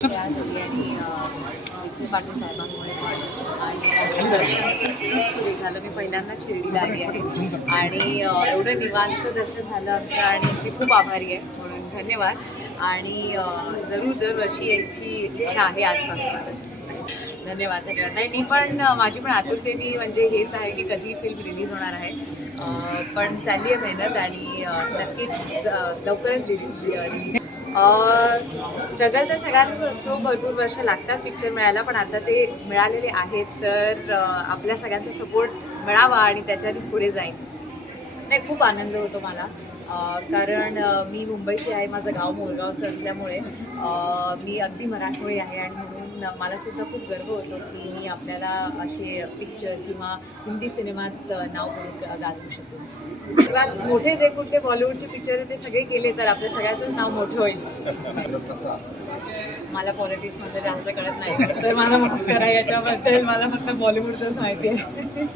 तयार झाली आणि साहेबांमुळे दर्शन खूप झालं मी पहिल्यांदा शिर्डीला आली आहे आणि एवढं निवांत दर्शन झालं आमचं आणि मी खूप आभारी आहे म्हणून धन्यवाद. आणि जरूर दरवर्षी यायची इच्छा आहे आसपास धन्यवाद धन्यवाद नाही मी पण माझी पण आतुरतेने म्हणजे हेच आहे की कधी फिल्म रिलीज होणार आहे पण चालली आहे मेहनत आणि नक्कीच ज- लवकरच रिलीज स्ट्रगल तर सगळ्यांनाच असतो. भरपूर वर्ष लागतात पिक्चर मिळायला पण आता ते मिळालेले आहेत तर आपल्या सगळ्यांचा सपोर्ट मिळावा आणि त्याच्यानेच पुढे जाईन. नाही खूप आनंद होतो मला. कारण मी मुंबईची आहे माझं गाव मोरगावचं असल्यामुळे मी अगदी मराठोळी आहे आणि म्हणून मला सुद्धा खूप गर्व होतो की मी आपल्याला असे पिक्चर किंवा हिंदी सिनेमात नाव गा- गाजवू शकतो. किंवा मोठे जे कुठले बॉलिवूडचे पिक्चर आहे ते सगळे केले तर आपल्या सगळ्याचंच नाव मोठं होईल. मला पॉलिटिक्समध्ये जास्त कळत नाही तर मला माफ करा याच्याबद्दल. मला फक्त बॉलिवूडचंच माहिती आहे.